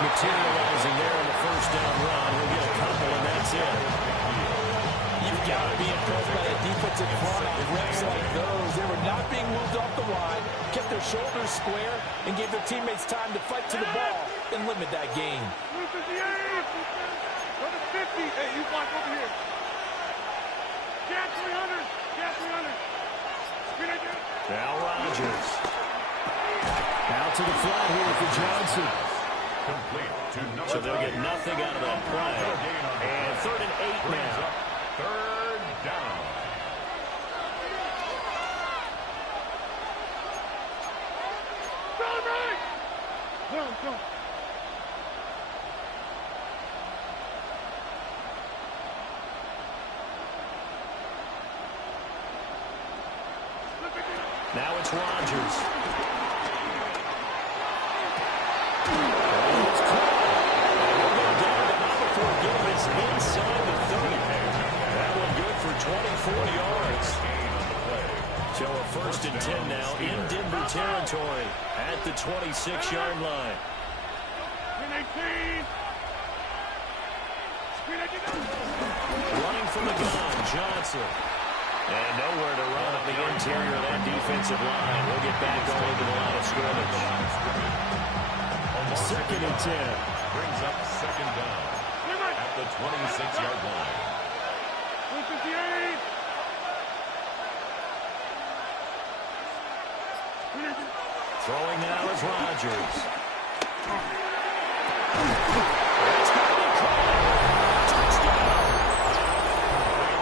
materializing there on the first down run. He'll get a couple, and that's it. You've got to be impressed by a defensive front on reps like those. They were not being moved off the line, kept their shoulders square, and gave their teammates time to fight to the ball and limit that gain. Hey, you block over here. Cat 300. Cat 300. Now Rodgers. Out to the flat here for Johnson. So they'll get nothing out of that play. And 3rd and 8 now. 3rd down. Go. Now it's Rodgers. Inside the 30. That one good for 24 yards. So a 1st and 10 now in Denver territory at the 26-yard line. Running from the gun, Johnson. And nowhere to run on the interior of that defensive line. We'll get back only to the line of scrimmage. 2nd and 10. Brings up 2nd down at the 26-yard line. 158. Throwing now is Rodgers.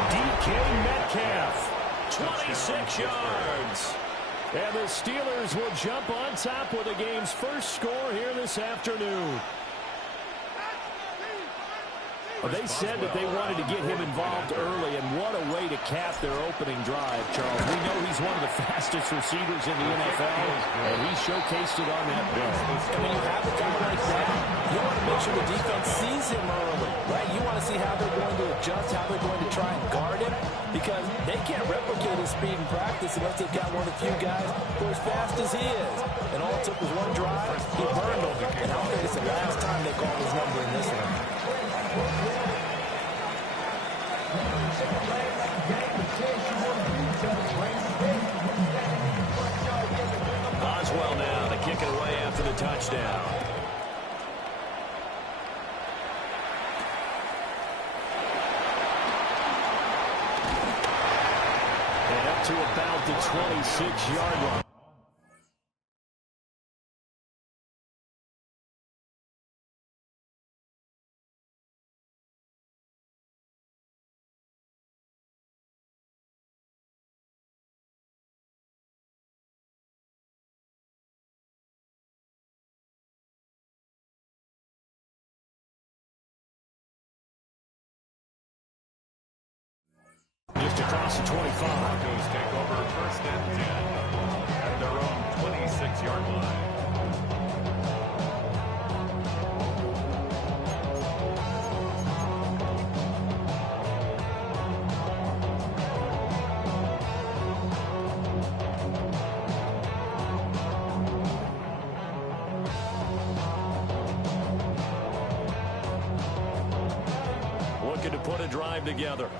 DK Metcalf, 26 yards. And the Steelers will jump on top with the game's first score here this afternoon. They said that they wanted to get him involved early, and what a way to cap their opening drive, Charles. We know he's one of the fastest receivers in the NFL, and he showcased it on that play. And when you have a guy like that, you want to make sure the defense sees him early, right? You want to see how they're going to adjust, how they're going to try and guard him, because they can't replicate his speed in practice unless they've got one of the few guys who are as fast as he is. And all it took was one drive, he burned them. And I don't think it's the last time they called his number in this one. Boswell now to kick it away after the touchdown. And up to about the 26-yard line. Just across the 25. Broncos take over 1st and 10 at their own 26-yard line. Looking to put a drive together.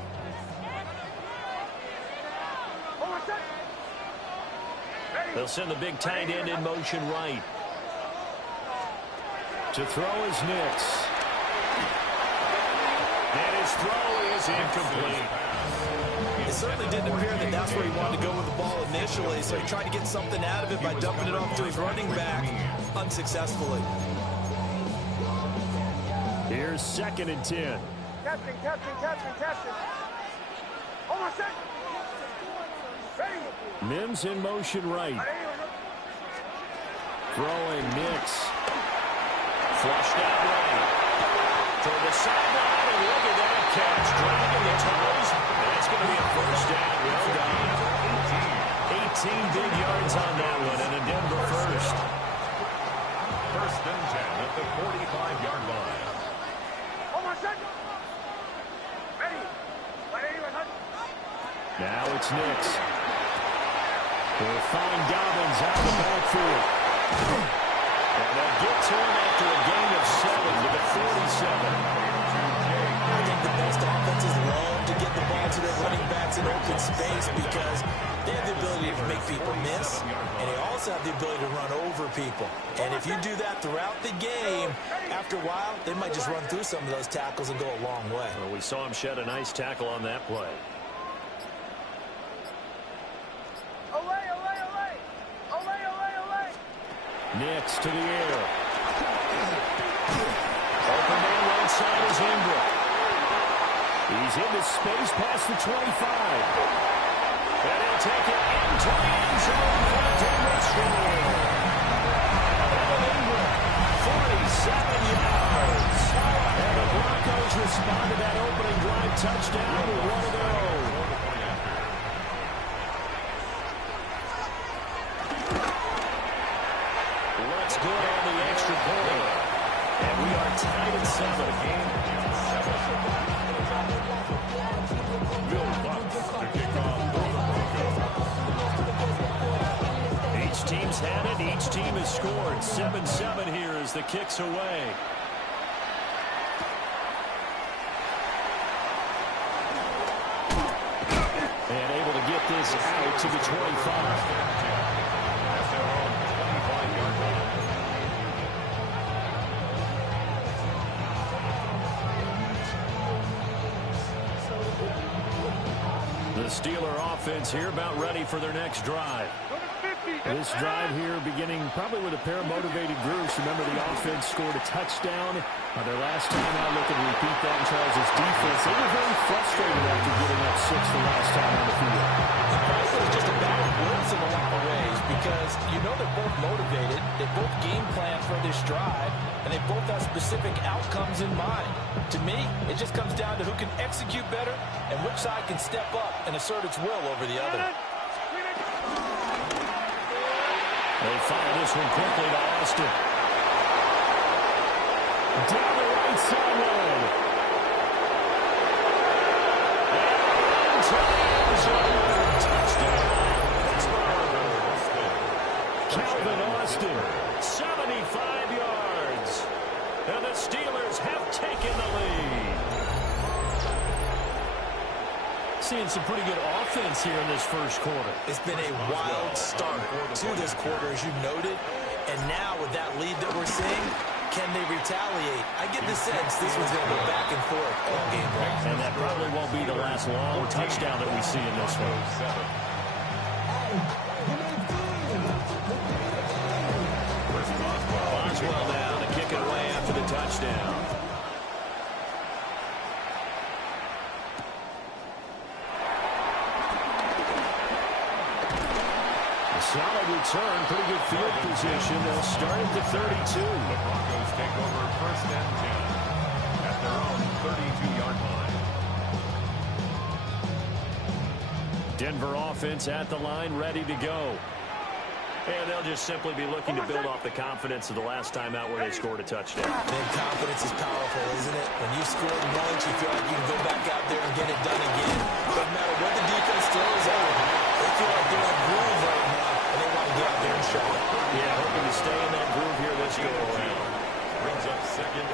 They'll send the big tight end in motion right. To throw is Nix. And his throw is incomplete. It certainly didn't appear that that's where he wanted to go with the ball initially, so he tried to get something out of it by dumping it off to his running back unsuccessfully. Here's 2nd and 10. Captain. Almost set. Mims in motion right. Throwing Nix. Flushed out right. Toward the sideline, and look at that catch. Dragging the toes. And it's going to be a 1st down. Well done. 18 big yards on that one, and a Denver 1st. 1st and 10 at the 45-yard line. Now it's Nix. We'll find Dobbins out of the backfield. And they'll get to him after a gain of to their running backs in open space because they have the ability to make people miss, and they also have the ability to run over people. And if you do that throughout the game, after a while, they might just run through some of those tackles and go a long way. Well, we saw him shed a nice tackle on that play. Nix to the air. Open man right side is Ingram. He's into space past the 25. And he'll take it into the end zone for a Denver score. Evan Ingram, 47 yards. And the Broncos respond to that opening drive touchdown with one of their own. Let's go on the extra point. And we are tied at 7. Each team's had it. Each team has scored. 7-7 here as the kick's away. And able to get this out to the 25. The Steeler offense here about ready for their next drive. This drive here beginning probably with a pair of motivated groups. Remember, the offense scored a touchdown their last time out. Looking to repeat that in Charles' defense. They were very frustrated after getting up 6 the last time on the field. It was just a battle of wills in a lot of ways because you know they're both motivated. They both game plan for this drive, and they both have specific outcomes in mind. To me, it just comes down to who can execute better and which side can step up and assert its will over the other. They fire this one quickly to Austin. Down the right sideline. And into the end zone. Touchdown, Pittsburgh. Calvin Austin, 75 yards. And the Steelers have taken the lead. Seeing some pretty good offense here in this first quarter. It's been a wild start to this quarter, as you noted. And now with that lead that we're seeing, can they retaliate? I get the sense this one's going to go back and forth all game long. And that probably won't be the last long touchdown that we see in this one. Boswell now to kick it away after the touchdown. Solid return, pretty good field position. They'll start at the 32. The Broncos take over 1st and 10 at their own 32-yard line. Denver offense at the line, ready to go. And they'll just simply be looking to build off the confidence of the last time out where they scored a touchdown. Man, confidence is powerful, isn't it? When you score once, you feel like you can go back out there and get it done again. Doesn't matter what the defense throws at them. They feel like they're in a groove right now, and they want to get out there and show it. Yeah, hoping to stay in that groove here this go around. Brings up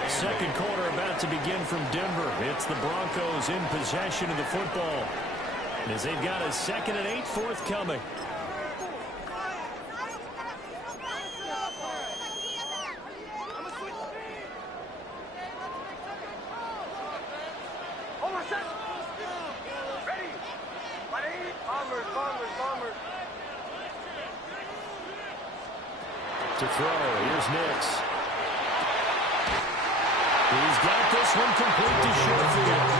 Second quarter about to begin from Denver. It's the Broncos in possession of the football, as they've got a 2nd and 8 forthcoming. To throw, here's Nix. He's got this one complete to Sherfield.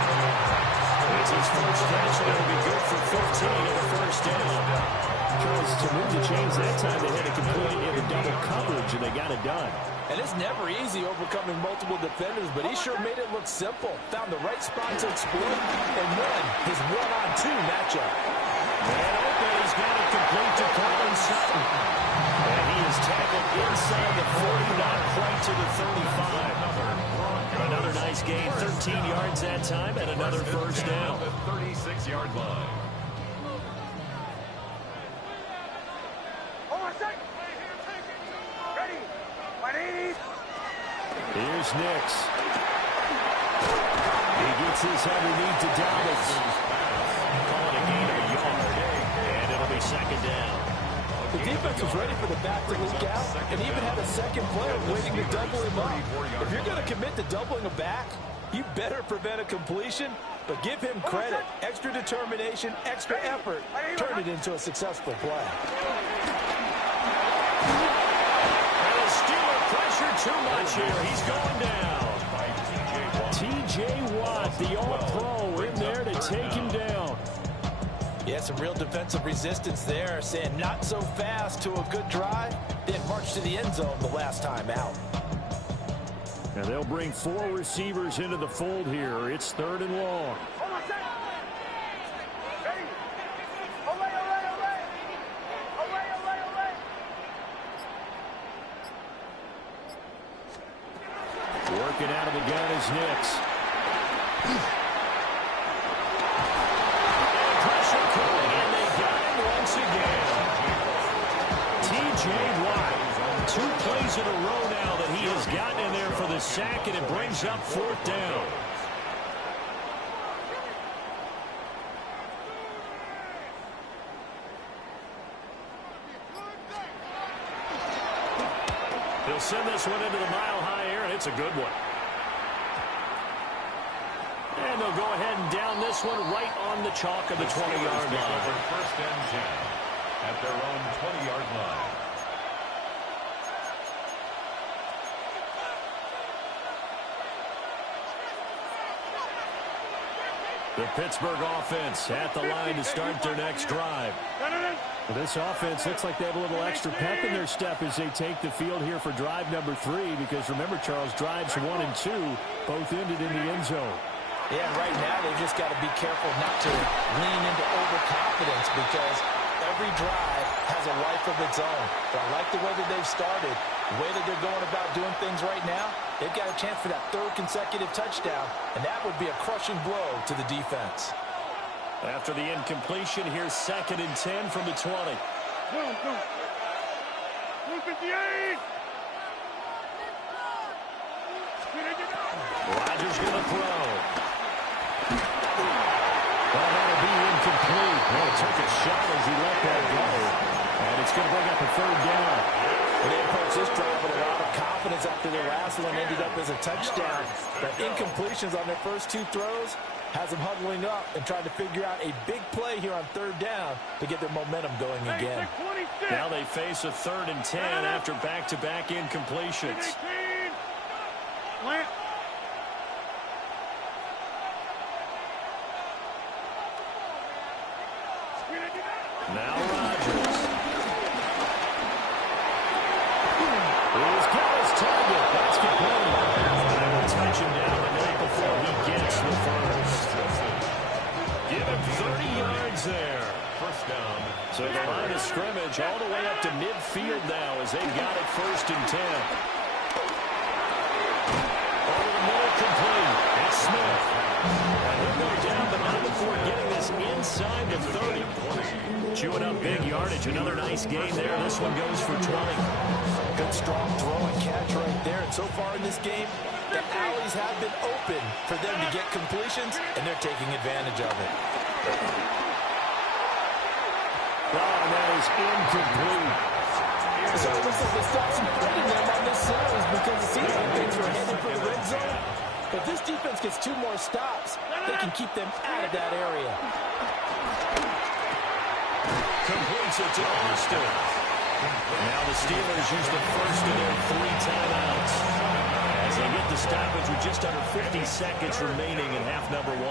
It's his first catch, and it'll be good for 15 in the first down. Charles, to move the chains that time, they had to complete it in the double coverage, and they got it done. And it's never easy overcoming multiple defenders, but he sure made it look simple. Found the right spot to exploit and won his one-on-two matchup. And open, he's got it complete to Colin Sutton. And he is tackled inside the 40, not quite to the 35. Another nice gain, 13 yards that time, and another first down. The 36-yard line. Here's Nix. He gets his underneath to Dobbins. be second down. The defense was ready for the back to leak out and even had a second player waiting to double him up. If you're going to commit to doubling a back, you better prevent a completion, but give him credit. Extra determination, extra effort, turn it into a successful play. And the Steeler pressure too much here. He's going down. T.J. Watt, the all-pro, in there to take him down. Yeah, some real defensive resistance there, saying not so fast to a good drive, then march to the end zone the last time out. And they'll bring 4 receivers into the fold here. It's 3rd and long. Working out of the gun is Nix. And pressure coming, and they got him once again. T.J. Watt, 2 plays in a row now that he has gotten in there for the sack, and it brings up 4th down. He'll send this one into the mile-high air, and it's a good one. And they'll go ahead and down this one right on the chalk of the 20-yard line. First and 10 at their own 20-yard line. The Pittsburgh offense at the line to start their next drive. Well, this offense looks like they have a little extra pep in their step as they take the field here for drive number 3, because remember, Charles, drives 1 and 2 both ended in the end zone. Yeah, right now they've just got to be careful not to lean into overconfidence, because every drive has a life of its own. But I like the way that they've started, the way that they're going about doing things right now. They've got a chance for that 3rd consecutive touchdown, and that would be a crushing blow to the defense. After the incompletion, here's 2nd and 10 from the 20. Go. 258. Rodgers going to throw. Well, that'll be incomplete. Well, took a shot as he let that go. And it's going to bring up a 3rd down. And they approached this drive with a lot of confidence after their last one ended up as a touchdown. But incompletions on their first 2 throws has them huddling up and trying to figure out a big play here on 3rd down to get their momentum going again. Now they face a 3rd and 10 after back-to-back incompletions. Now Rodgers. He's got his target. That's complete. And we'll touch him down the night before he gets the first. Give him 30 yards there. First down. So the line of scrimmage all the way up to midfield now as they've got it 1st and 10. Over the middle, complete. It's Smith. And he'll go down, but not before getting this inside the 30. Chewing up big yardage. Another nice gain there. This one goes for 20. Good strong throw and catch right there. And so far in this game, the alleys have been open for them to get completions, and they're taking advantage of it. Oh, and that is incomplete. So it looks like they start spreading them on this series, because it seems like things are headed for the red zone. But this defense gets 2 more stops, they can keep them out of that area. Completes it to Austin. Now the Steelers use the first of their 3 timeouts as they get the stoppage with just under 50 seconds remaining in half number 1.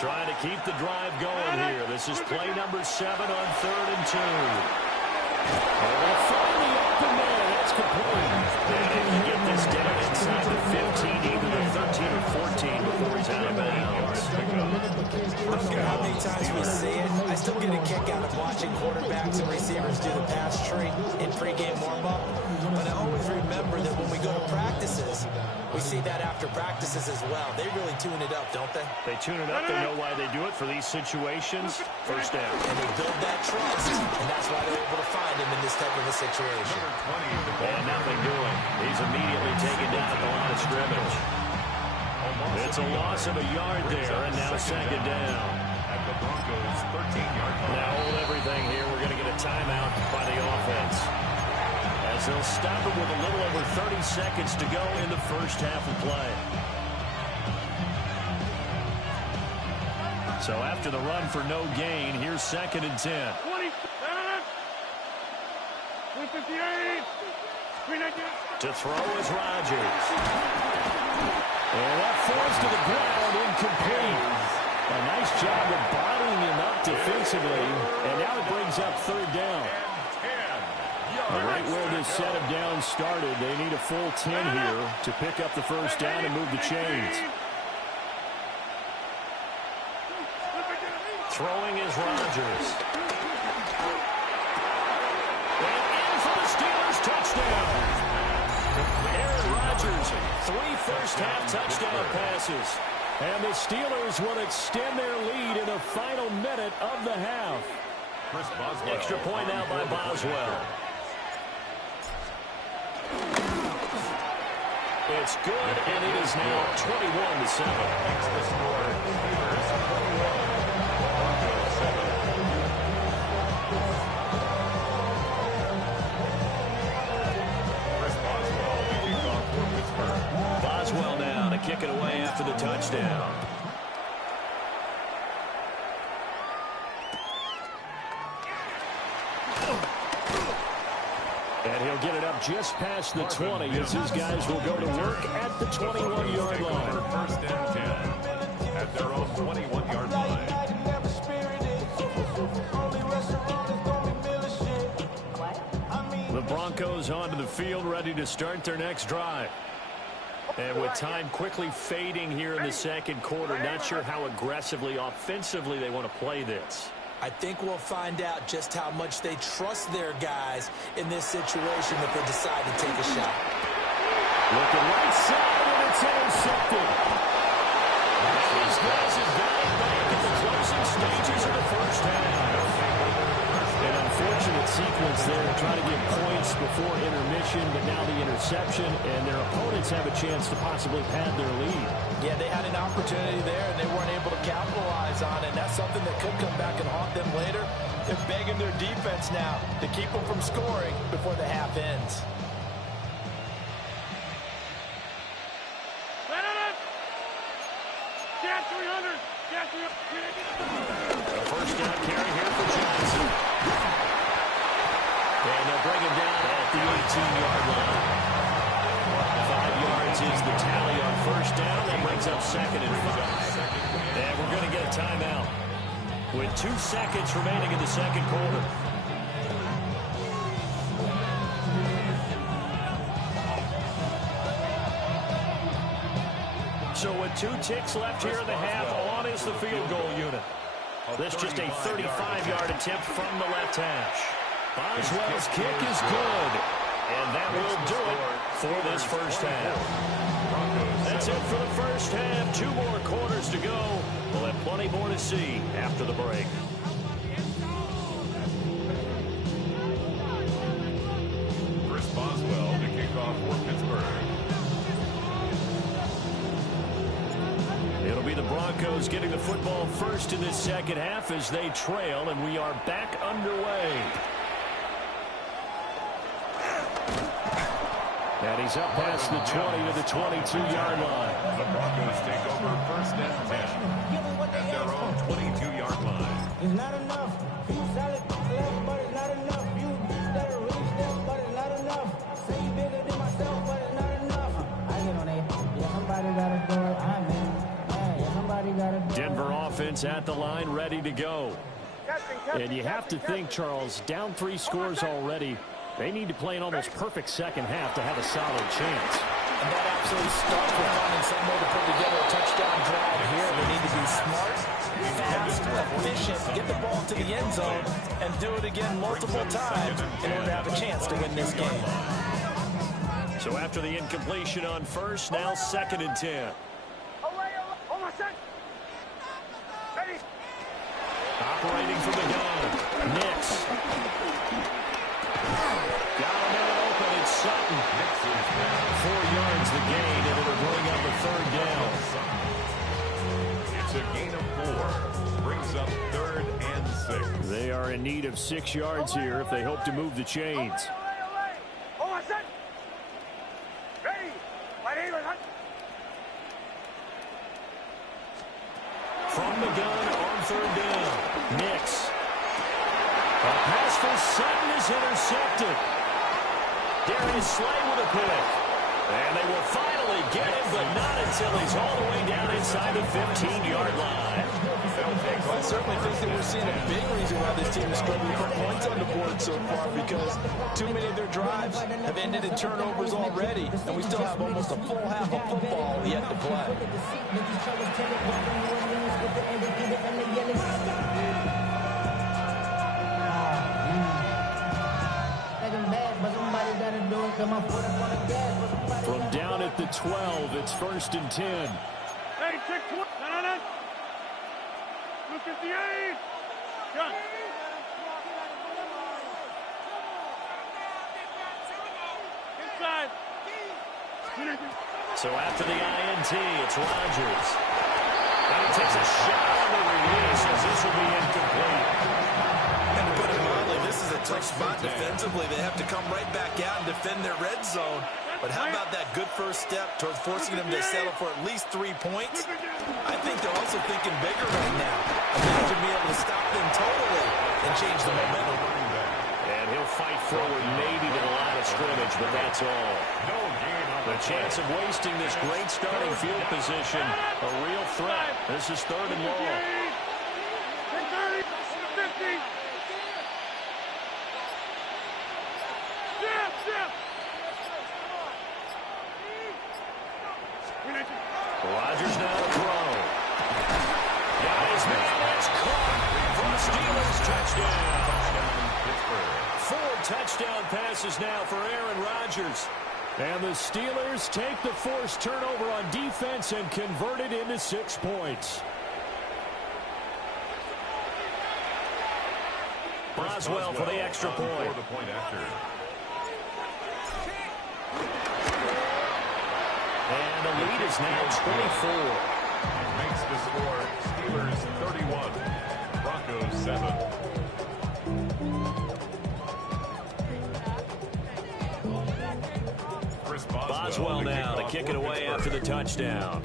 Trying to keep the drive going here. This is play number 7 on 3rd and 2. They're going to find the open man. That's complete. And you get this down inside the 15, either the 13 or 14 before he's out of bounds. I don't care how many times we see it, I still get a kick out of watching quarterbacks and receivers do the pass tree in pregame warm-up. But I always remember that when we go to practices, we see that after practices as well. They really tune it up, don't they? They tune it up. They know why they do it for these situations. First down. And they build that trust, and that's why they're able to find him in this type of a situation. And nothing doing. He's immediately taken down at the line of scrimmage. It's a loss of a yard there, and now 2nd down. the Broncos' 13-yard line. Now hold everything here. We're going to get a timeout by the offense, as they'll stop it with a little over 30 seconds to go in the first half of play. So after the run for no gain, here's 2nd and 10. 20. 358. To throw is Rodgers. And that falls to the ground, incomplete. A nice job of bottling him up defensively, and now it brings up 3rd down. Right where this set of downs started, they need a full 10 here to pick up the first down and move the chains. Throwing is Rodgers. And in for the Steelers touchdown. Aaron Rodgers, 3 first-half touchdown passes. And the Steelers will extend their lead in the final minute of the half. Extra point now by Boswell. It's good, and it is now 21-7. Boswell now to kick it away after the touchdown. And he'll get it up just past the 20 as his guys will go to work at the 21-yard line. First and 10 at their own 21-yard line. The Broncos onto the field, ready to start their next drive. And with time quickly fading here in the second quarter, not sure how aggressively, offensively they want to play this. I think we'll find out just how much they trust their guys in this situation if they decide to take a shot. Looking right side, and it's intercepted. These guys have got it back at the closing stages of the first half. An unfortunate sequence there, trying to get points before intermission, but now the interception, and their opponents have a chance to possibly pad their lead. Yeah, they had an opportunity there, and they weren't able to capitalize on it. And that's something that could come back and haunt them later. They're begging their defense now to keep them from scoring before the half ends. A first down carry here for Johnson. And they'll bring him down at the 18-yard line. 5 yards is the tally on first down. That brings up 2nd and 5. And we're going to get a timeout with 2 seconds remaining in the second quarter. So with 2 ticks left here in the half, on is the field goal unit. This just a 35-yard attempt from the left hash. Boswell's kick is good. And that will do it for this first half. That's it for the first half. 2 more quarters to go. We'll have plenty more to see after the break. Chris Boswell to kick off for Pittsburgh. It'll be the Broncos getting the football first in this second half as they trail, and we are back underway. And he's up past the 20 to the 22-yard line. The Broncos take over first and 10 at their own 22-yard line. It's not enough. You solid left, but it's not enough. You better reach them, but it's not enough. Say you bigger than myself, but it's not enough. I get on it. Yeah, somebody gotta do it. I'm in. Yeah, somebody gotta do it. Denver offense at the line, ready to go. And you have to think, Charles, down 3 scores already. They need to play an almost perfect second half to have a solid chance. And that absolutely starts with finding some way to put together a touchdown drive here. They need to be smart, fast, efficient, get the ball to the end zone, and do it again multiple times in order to have a chance to win this game. So after the incompletion on first, now 2nd and 10. Operating from the gun, Nix. Got a man open, it's Sutton. 4 yards the gain, and it'll bring up a 3rd down. It's a gain of 4. Brings up 3rd and 6. They are in need of 6 yards here if they hope to move the chains. From the gun on 3rd down. Nix. A pass for Sutton is intercepted. Darius Slay with a pick. And they will finally get him, but not until he's all the way down inside the 15-yard line. Well, I certainly think that we're seeing a big reason why this team is struggling to put points on the board so far, because too many of their drives have ended in turnovers already, and we still have almost a full half of football yet to play. From down at the 12, it's 1st and 10. Hey, 6, 1. No. 258. Gun. Inside. So after the INT, it's Rodgers. And he takes a shot on the release as this will be incomplete. And to put it mildly, this is a tough spot defensively. They have to come right back out and defend their red zone. But how about that good first step towards forcing them to settle for at least 3 points? I think they're also thinking bigger right now. Imagine being able to stop them totally and change the momentum. And he'll fight forward maybe to the line of scrimmage, but that's all. The chance of wasting this great starting field position, a real threat. This is 3rd and long. 30, 50. Rodgers now to throw. Got his man. It's caught for a Steelers touchdown. 4 touchdown passes now for Aaron Rodgers. And the Steelers take the forced turnover on defense and convert it into 6 points. Boswell for the extra point. And the lead is now 24. Makes the score Steelers 31, Broncos 7. Boswell now to kick it away after the touchdown.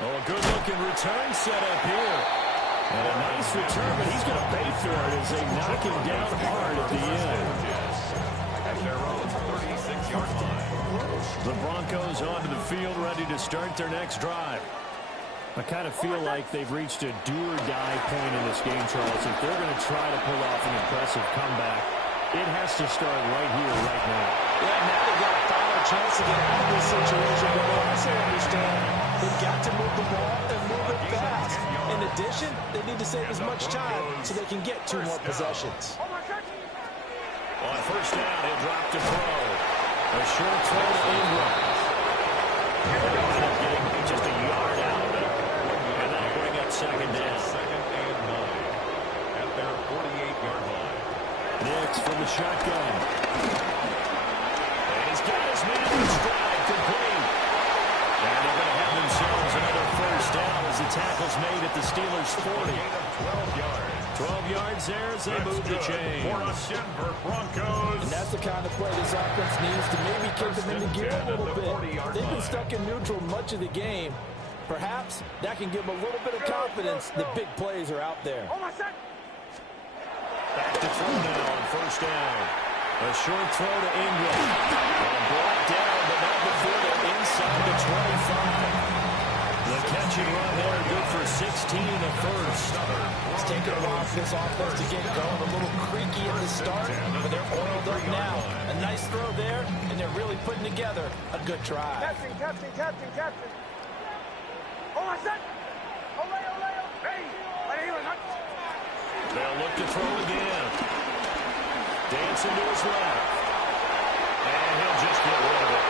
Oh, a good-looking return set up here. And a nice return, but he's going to pay for it as they knock him down hard at the end. At their own 36-yard line. The Broncos onto the field, ready to start their next drive. I kind of feel like they've reached a do-or-die point in this game, Charles. If they're going to try to pull off an impressive comeback, it has to start right here, right now. Yeah, now they've got a final chance to get out of this situation, but they also understand they've got to move the ball and move it fast. In addition, they need to save as much time so they can get 2 more possessions. On 1st down, he'll drop to throw. A short throw to Ingram. Getting just a yard out of it. And that'll bring up 2nd down. 2nd and 9 at their 48-yard line. Nix from the shotgun. And he's got his man in stride, complete. And they're going to have themselves another 1st down as the tackle's made at the Steelers' 40. 12 yards. 12 yards there as they move the chains. For the Denver Broncos. And that's the kind of play this offense needs to maybe kick them into gear a little bit. They've been stuck in neutral much of the game. Perhaps that can give them a little bit of confidence that big plays are out there. Back to throw now on 1st down. A short throw to Ingram. And brought down, but not before they're inside the 25. The catch and run there, good for 16 at first. It's taken a while for this offense to get going. A little creaky at the start, but they're oiled up now. A nice throw there, and they're really putting together a good drive. Captain. Hold on, set. Hey, They'll look to throw again. Dancing to his left. And he'll just get rid of it.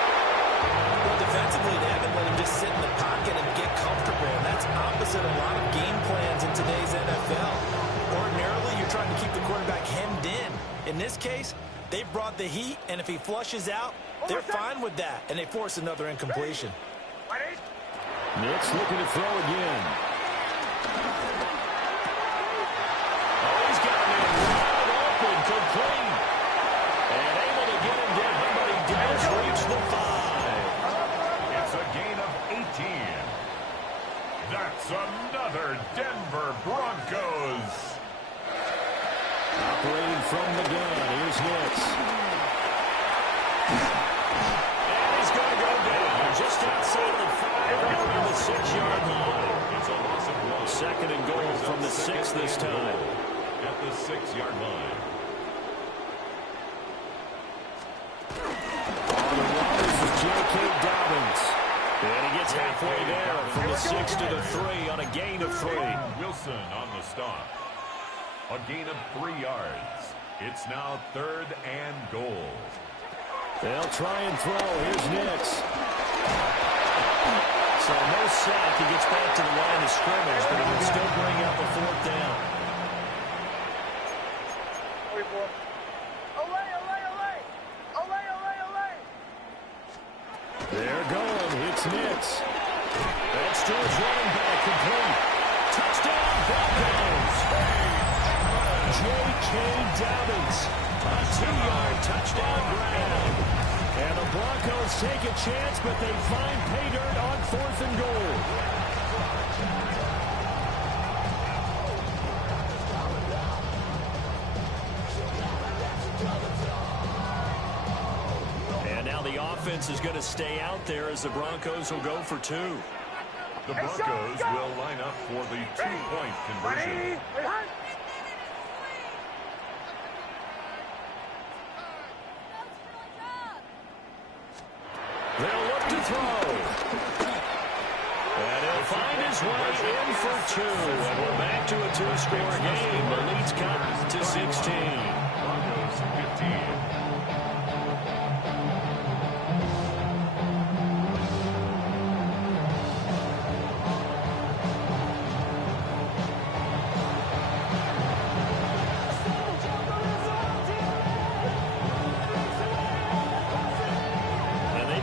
Well, defensively, they haven't let him just sit in the pocket and get comfortable. And that's opposite a lot of game plans in today's NFL. Ordinarily, you're trying to keep the quarterback hemmed in. In this case, they brought the heat, and if he flushes out, They're fine with that, and they force another incompletion. Nick's looking to throw again. Oh, he's got a man wide open, complete. And able to get him down, but he does reach the 5. It's a gain of 18. That's another Denver Broncos. Operating from the gun, here's Nix. And he's going to go down just outside of the 5, near the 6-yard line. It's a loss of 1. Second and goal from the 6 this time. At the 6-yard line. On the run, this is J.K. Dobbins. And he gets halfway there from the 6 to the 3 on a gain of 3. Wilson on the stop. A gain of 3 yards. It's now 3rd and goal. They'll try and throw. Here's Nix. So no sack. He gets back to the line of scrimmage, but he can still bring up the 4th down. They're going. It's Nix. That's to his running back, complete. Touchdown, Broncos. J.K. Dobbins. A 2-yard touchdown grab. And the Broncos take a chance, but they find pay dirt on 4th and goal. And now the offense is going to stay out there as the Broncos will go for 2. The Broncos will line up for the 2-point conversion. They'll look to throw. And he'll find his way in for 2. And we're back to a 2-score game. The lead's cut to 16. Broncos 15.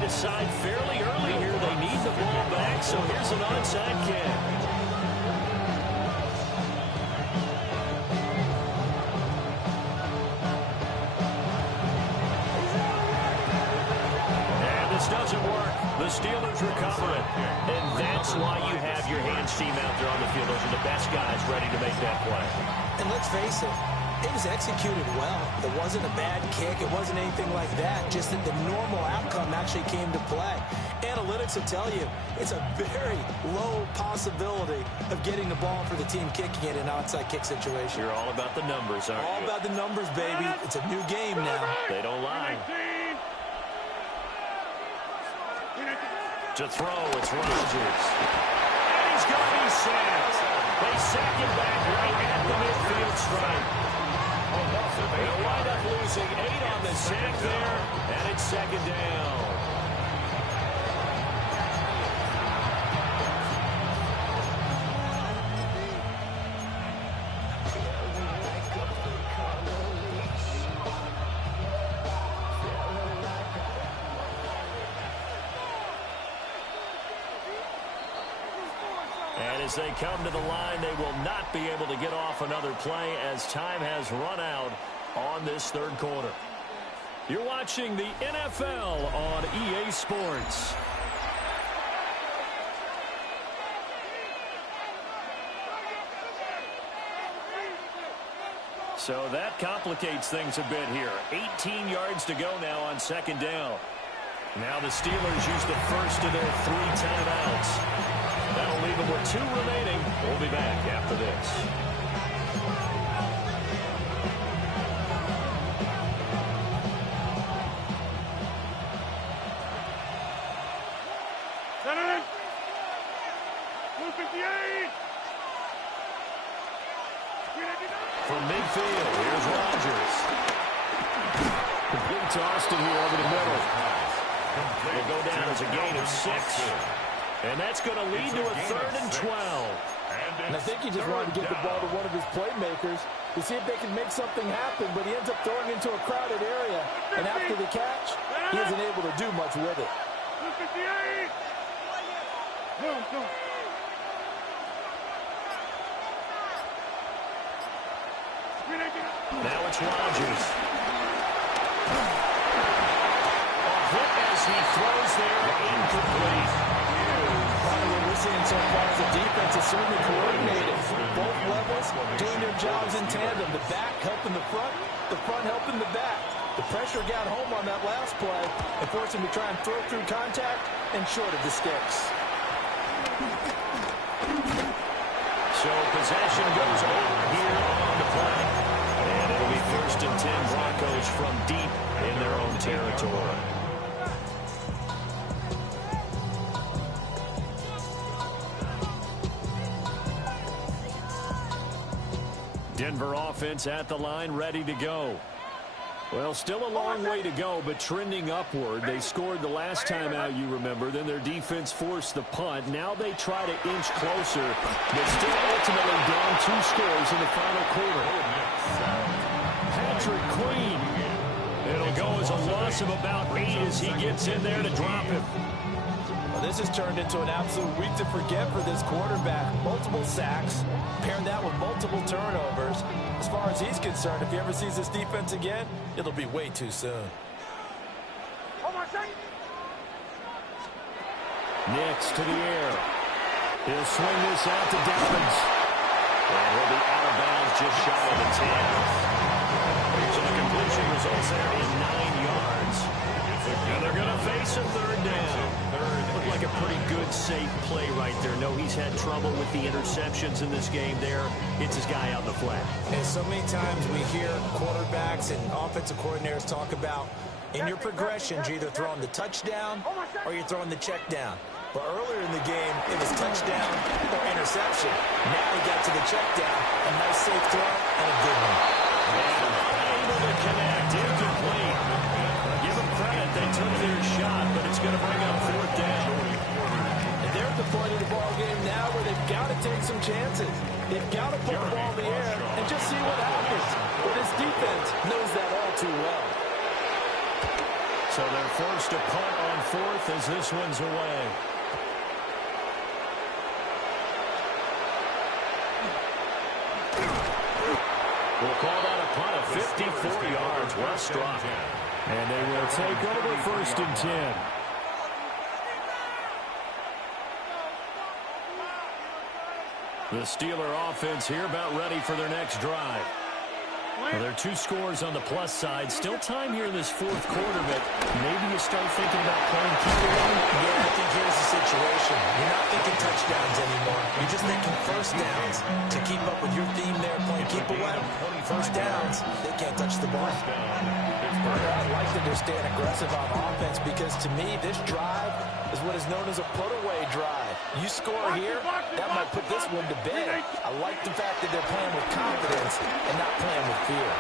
Decide fairly early here they need the ball back, so here's an onside kick. And this doesn't work. The Steelers recover it. And that's why you have your hands team out there on the field. Those are the best guys ready to make that play. And let's face it, it was executed well. It wasn't a bad kick. It wasn't anything like that. Just that the normal outcome actually came to play. Analytics will tell you it's a very low possibility of getting the ball for the team kicking it in an onside kick situation. You're all about the numbers, aren't you? All about the numbers, baby. It's a new game now. They don't lie. To throw, it's Rodgers. And he's going to be sacked. They sack him back right at the midfield stripe. They'll wind up losing 8 on the sack there, and it's 2nd down. And as they come to the line, they will not be able to get off another play as time has run out on this 3rd quarter. You're watching the NFL on EA Sports. So that complicates things a bit here. 18 yards to go now on 2nd down. Now the Steelers use the first of their 3 timeouts. That'll leave them with 2 remaining. We'll be back after this. From midfield, here's Rodgers. Complete to Austin here over the middle. They'll go down as a gain of 6. And that's going to lead to a 3rd and 12. And I think he just wanted to get the ball to one of his playmakers. to see if they can make something happen, but he ends up throwing into a crowded area. And after the catch, he isn't able to do much with it. 258. Go. Now it's Rodgers. A hit as he throws there, incomplete. What we're seeing so far as the defense is certainly coordinated. Both levels doing their jobs in tandem. The back helping the front helping the back. The pressure got home on that last play and forced him to try and throw through contact and short of the sticks. So possession goes over here on the play. And it'll be 1st and 10 Broncos from deep in their own territory. Denver offense at the line, ready to go. Well, still a long way to go, but trending upward. They scored the last time out, you remember. Then their defense forced the punt. Now they try to inch closer, but still ultimately down 2 scores in the final quarter. Patrick Queen. It'll go as a loss of about 8 as he gets in there to drop him. Well, this has turned into an absolute week to forget for this quarterback. Multiple sacks, pair that with multiple turnovers. As far as he's concerned, if he ever sees this defense again, it'll be way too soon. Nix to the air. He'll swing this out to Dobbins. And he'll be out of bounds just shy of the 10. So the completion results there in 9 yards. And they're going to face a 3rd down. Looked like a pretty good, safe play right there. No, he's had trouble with the interceptions in this game there. Hits his guy out in the flat. And so many times we hear quarterbacks and offensive coordinators talk about in your progressions, you're either throwing the touchdown or you're throwing the check down. But earlier in the game, it was touchdown or interception. Now he got to the check down. A nice safe throw and a good one. And unable to connect. Incomplete. Give them credit. They took their shot, but it's going to bring up 4th down. And they're at the point of the ball game now where they've got to take some chances. They've got to put the ball in the air and just see what happens. But this defense knows that all too well. So they're forced to punt on 4th as this one's away. We'll call that a punt of 54 yards. Well struck. And they will take over 1st and 10. The Steeler offense here about ready for their next drive. Well, there are 2 scores on the plus side. Still time here in this 4th quarter, but maybe you start thinking about playing keeper. Yeah, I think here's the situation. You're not thinking touchdowns anymore. You're just thinking 1st downs. To keep up with your theme there, playing keep away. 1st downs, they can't touch the ball. I like that they're staying aggressive on offense because to me, this drive is what is known as a put-away drive. You score here, that might put this one to bed. I like the fact that they're playing with confidence and not playing with fear.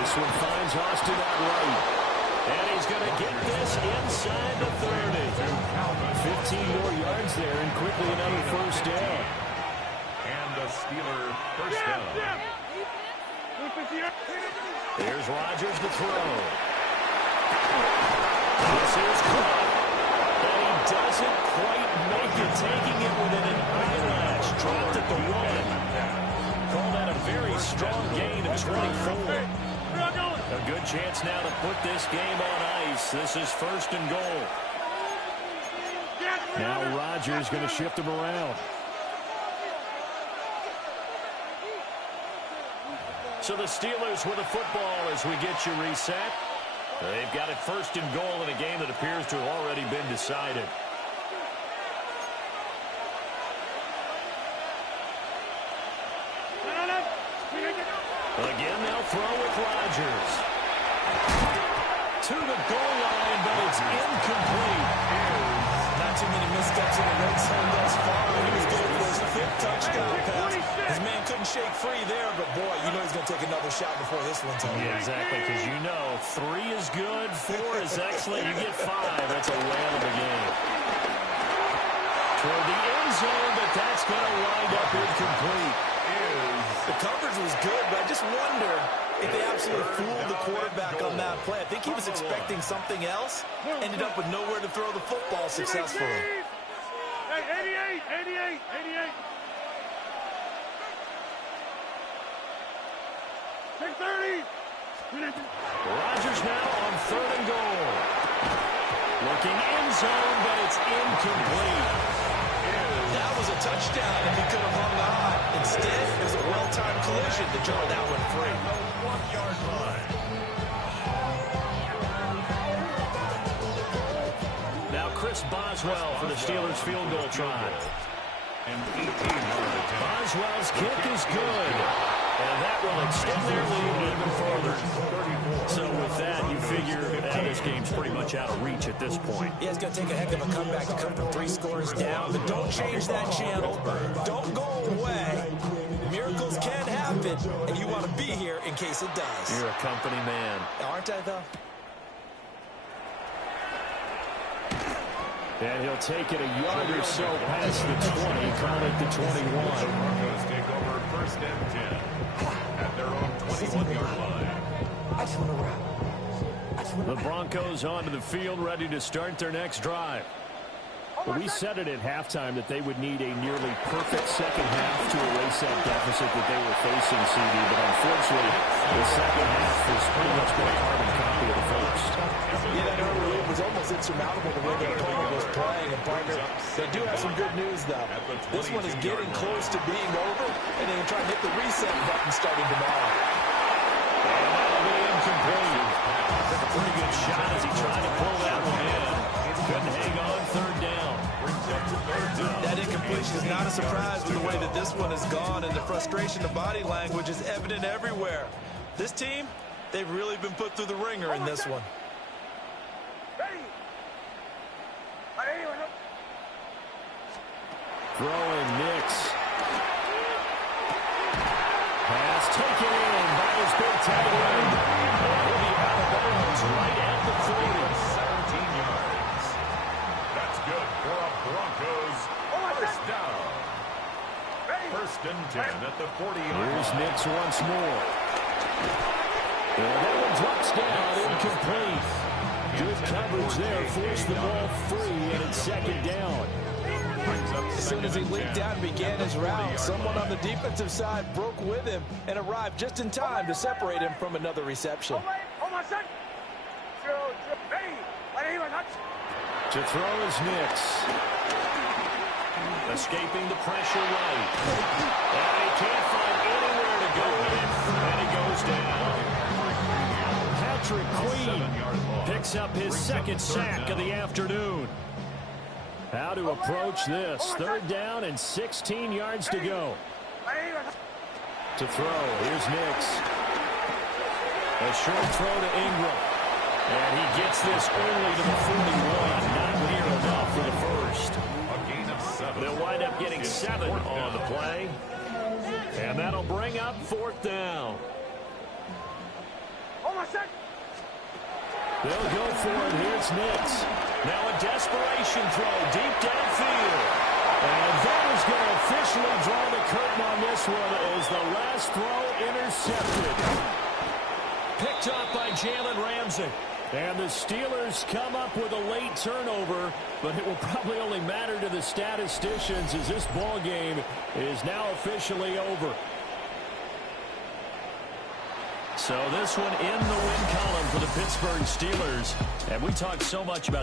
This one finds Austin out right. And he's going to get this inside the 30. 15 more yards there and quickly another 1st down. And a Steeler 1st down. Here's Rodgers to throw. This is caught. And he doesn't quite make it, taking it within an eyelash. Dropped at the 1. Call that a very strong gain of 24. A good chance now to put this game on ice. This is 1st and goal. Now Rodgers going to shift him around. So the Steelers with the football as we get you reset. They've got it 1st and goal in a game that appears to have already been decided. Again, they'll throw with Rodgers. To the goal line, but it's incomplete. Not too many missteps in the red zone thus far. He was going for his 5th touchdown pass. His man couldn't shake free there, but boy, you know he's going to take another shot before this one's over. Yeah, exactly, because you know 3 is good, 4 is excellent. You get 5, that's a whale of a game. Toward the end zone, but that's going to wind up incomplete. The coverage was good, but I just wonder if they absolutely fooled the quarterback on that play. I think he was expecting something else, ended up with nowhere to throw the football successfully. Hey, 88. Take 30. Rodgers now on 3rd and goal. Looking end zone, but it's incomplete. That was a touchdown if he could have hung on. Instead, it was a well-timed collision to draw that one free. 1-yard line. Now Chris Boswell for the Steelers field goal try. An 18-yard attempt. Boswell's kick is good. And that will extend their lead even further. So with that, you figure that this game's pretty much out of reach at this point. Yeah, it's going to take a heck of a comeback to come from 3 scores down, but don't change that channel. Don't go away. Miracles can happen, and you want to be here in case it does. You're a company man. Aren't I, though? And he'll take it a yard or so past the 20, call it the 21. Broncos take over 1st and 10 at their own 21-yard line. The Broncos onto the field, ready to start their next drive. Well, we said it at halftime that they would need a nearly perfect second half to erase that deficit that they were facing, CD, but unfortunately, the second half has pretty much been a carbon copy of the first. Yeah, that early lead was almost insurmountable the way their opponent was playing. And partner, they do have some good news, though. This one is getting close to being over, and they can try and hit the reset button starting tomorrow. And that'll be incomplete. Took a pretty good shot as he tried to pull that one in. Couldn't hang on, 3rd down. That incompletion is not a surprise with the way that this one has gone, and the frustration of body language is evident everywhere. This team, they've really been put through the ringer in this one. Throwing Nix. Pass taken in by his big tight end. He'll be out of bounds right at the 40. 17 yards. That's good for a Broncos 1st down. 1st and 10 at the 40-yard line. Here's Nix once more. And that one drops down, incomplete. Good coverage there, forced the ball free, and it's 2nd down. As soon as he leaped out and began his route, someone on the defensive side broke with him and arrived just in time to separate him from another reception. To throw is Nix. Escaping the pressure right. And he can't find anywhere to go with it. And he goes down. Patrick Queen picks up his 2nd sack of the afternoon. How to approach this. 3rd down and 16 yards to go. To throw, here's Nix. A short throw to Ingram. And he gets this early to the 41. Not near enough for the first. A gain of 7. They'll wind up getting 7 on the play. And that'll bring up 4th down. They'll go for it. Here's Nix. Now a desperation throw deep downfield. And that is going to officially draw the curtain on this one as the last throw intercepted. Picked up by Jalen Ramsey. And the Steelers come up with a late turnover, but it will probably only matter to the statisticians as this ball game is now officially over. So this one in the win column for the Pittsburgh Steelers. And we talked so much about